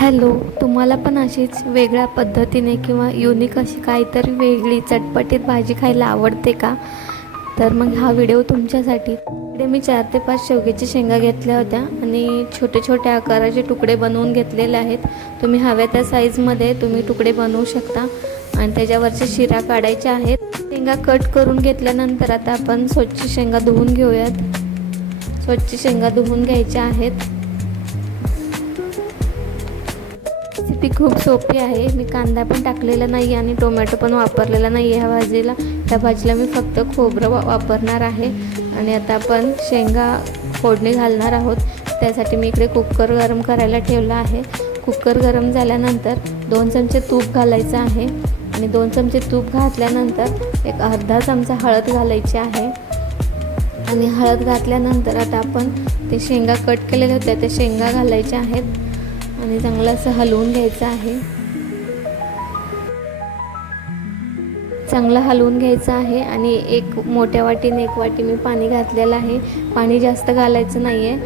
Hello, तुम्हाला पण अशीच वेगळ्या पद्धतीने किंवा युनिक अशी काहीतरी वेगळी चटपटीत भाजी खायला आवडते का? तर मग हा व्हिडिओ तुमच्यासाठी. इकडे मी 4 ते 5 शेवग्याच्या शेंगा घेतल्या होत्या आणि छोटे छोटे आकाराचे तुकडे बनवून घेतलेले आहेत. तुम्ही हव्या त्या साईजमध्ये तुम्ही तुकडे बनवू शकता आणि त्याच्यावरच्या शिरा काढायच्या आहेत. शेंगा कट करून घेतल्यानंतर आता आपण स्वच्छ शेंगा धुवून घेऊयात. स्वच्छ शेंगा धुवून घ्यायच्या आहेत. रेसिपी खूप सोपी आहे. मी कांदा पण टाकलेला नाही आणि टोमॅटो पण वापरलेला नाही ह्या भाजीला. त्या भाजीला मी फक्त खोबरं वापरणार आहे. आणि आता आपण शेंगा फोडणी घालणार आहोत. त्यासाठी मी इकडे कुकर गरम करायला ठेवला आहे. कुकर गरम झाल्यानंतर 2 चमचे तूप घालायचं आहे आणि 2 चमचे तूप घातल्यानंतर एक अर्धा चमचा हळद घालायची आहे. आणि हळद घातल्यानंतर आता आपण ते शेंगा कट केलेल्या होत्या त्या शेंगा घालायच्या आहेत आणि चांगलं असं हलवून घ्यायचं आहे. चांगलं हलवून घ्यायचं आहे आणि एक मोठ्या वाटीने 1 वाटी मी पाणी घातलेलं आहे. पाणी जास्त घालायचं नाही आहे.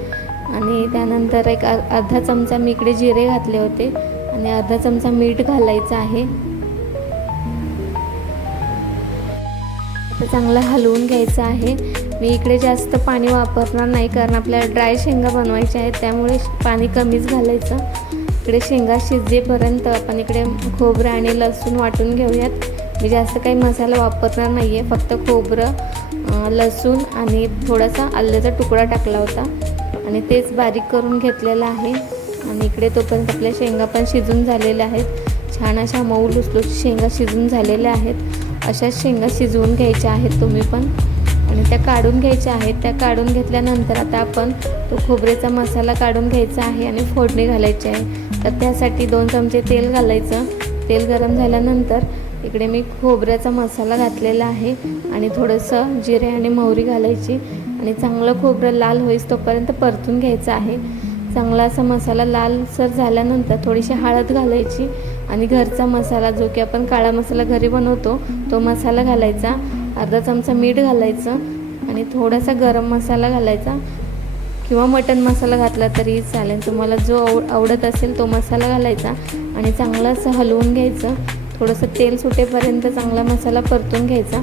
आणि त्यानंतर एक अर्धा चमचा मी इकडे जिरे घातले होते आणि अर्धा चमचा मीठ घालायचं आहे. आता चांगलं हलवून घ्यायचं आहे. मी इकडे जास्त पाणी वापरणार नाही कारण आपल्याला ड्राय शेंगा बनवायच्या आहेत, त्यामुळे पाणी कमीच घालायचं. इकडे शेंगा शिजेपर्यंत आपण इकडे खोबरं आणि लसूण वाटून घेऊयात. मी जास्त काही मसाला वापरणार नाही आहे, फक्त खोबरं, लसूण आणि थोडासा आल्याचा तुकडा टाकला होता आणि तेच बारीक करून घेतलेलं आहे. आणि इकडे तोपर्यंत आपल्या शेंगा पण शिजून झालेल्या आहेत. छान अशा मऊ लुसलुशीत शेंगा शिजून झालेल्या आहेत. अशाच शेंगा शिजवून घ्यायच्या आहेत तुम्ही पण आणि त्या काढून घ्यायच्या आहेत. त्या काढून घेतल्यानंतर आता आपण तो खोबरेचा मसाला काढून घ्यायचा आहे आणि फोडणी घालायची आहे. तर त्यासाठी 2 चमचे तेल घालायचं. तेल गरम झाल्यानंतर इकडे मी खोबऱ्याचा मसाला घातलेला आहे आणि थोडंसं जिरे आणि मोहरी घालायची आणि चांगलं खोबरं लाल होईस तोपर्यंत परतून घ्यायचं आहे. चांगला असा मसाला लालसर झाल्यानंतर थोडीशी हळद घालायची आणि घरचा मसाला जो की आपण काळा मसाला घरी बनवतो तो मसाला घालायचा. अर्धा चमचा मीठ घालायचं आणि थोडासा गरम मसाला घालायचा किंवा मटन मसाला घातला तरी चालेल. तुम्हाला जो आवडत असेल तो मसाला घालायचा आणि चांगलं असं हलवून घ्यायचं. थोडंसं तेल सुटेपर्यंत चांगला मसाला परतून घ्यायचा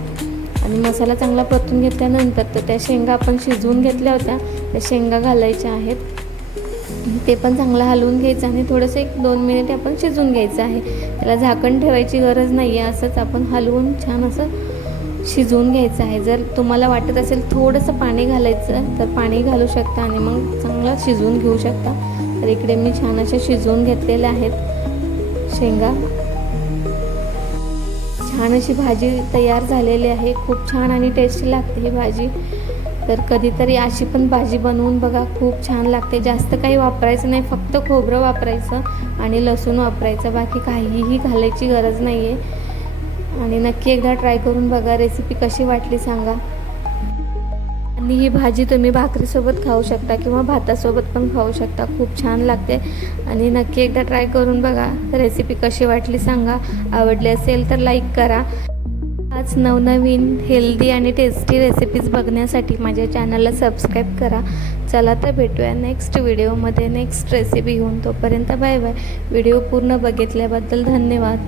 आणि मसाला चांगला परतून घेतल्यानंतर तर त्या शेंगा आपण शिजवून घेतल्या होत्या त्या शेंगा घालायच्या आहेत. ते पण चांगलं हलवून घ्यायचं आणि थोडंसं 1-2 मिनिटे आपण शिजवून घ्यायचं आहे. त्याला झाकण ठेवायची गरज नाही आहे. असंच आपण हलवून छान असं शिजवून घ्यायचं आहे. जर तुम्हाला वाटत असेल थोडंसं पाणी घालायचं तर पाणी घालू शकता आणि मग चांगलं शिजवून घेऊ शकता. तर इकडे मी छान असे शिजवून घेतलेले आहेत शेंगा. छान अशी भाजी तयार झालेली आहे. खूप छान आणि टेस्टी लागते ही भाजी. तर कधीतरी अशी पण भाजी बनवून बघा, खूप छान लागते. जास्त काही वापरायचं नाही, फक्त खोबरं वापरायचं आणि लसूण वापरायचं, बाकी काहीही घालायची गरज नाही आहे. आणि नक्की एकदा ट्राय करून बघा. रेसिपी कशी वाटली सांगा. आणि ही भाजी तुम्ही भाकरीसोबत खाऊ शकता किंवा भातासोबत पण खाऊ शकता. खूप छान लागते आणि नक्की एकदा ट्राय करून बघा. रेसिपी कशी वाटली सांगा. आवडली असेल तर लाईक करा. आज नवनवीन हेल्दी आणि टेस्टी रेसिपीज बघण्यासाठी माझ्या चॅनलला सबस्क्राईब करा. चला तर भेटूया नेक्स्ट व्हिडिओमध्ये नेक्स्ट रेसिपी घेऊन. तोपर्यंत बाय बाय. व्हिडिओ पूर्ण बघितल्याबद्दल धन्यवाद.